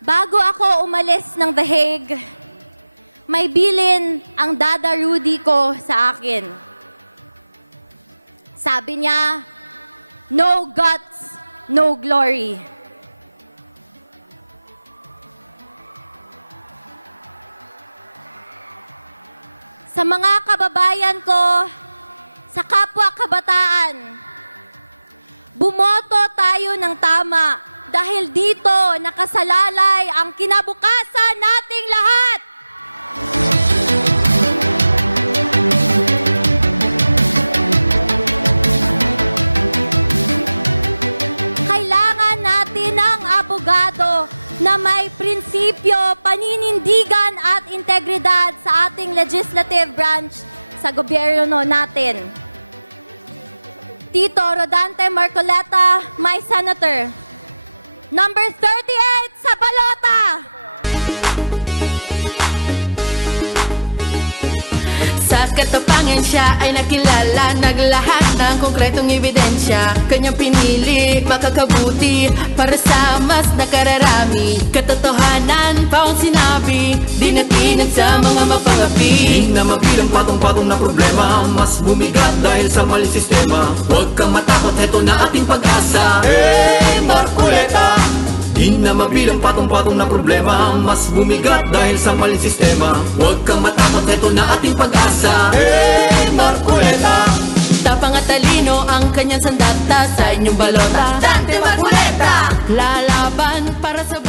Bago ako umalis ng The Hague, may bilin ang Dada Rudy ko sa akin. Sabi niya, no guts, no glory. Sa mga kababayan ko, sa kapwa kabataan, bumoto tayo ng tama dahil dito nakasalalay ang kinabukasan nating lahat. Kailangan natin ng abogado na may prinsipyo, paninindigan at integridad sa ating legislative branch sa gobyerno natin. Tito Rodante Marcoleta, my senator. Number 38 sa balota! Sa katapangan siya ay nakilala, naglahat ng konkretong ebidensya. Kanyang pinili, makakabuti para sa mas nakararami. Katotohanan pa ang sinabi, di natinag sa mga mapangapi. Di na mabilang patong-patong na problema, mas bumigat dahil sa maling sistema. Huwag kang matakot, heto na ating pag-asa. Hey, Marcoleta! Di na mabilang patong-patong na problema, mas bumigat dahil sa maling sistema. Huwag kang matakot, heto na ating pag-asa. Hey, Marcoleta! Tapang at talino ang kanyang sandata sa inyong balota. Dante Marcoleta! Lalaban para sa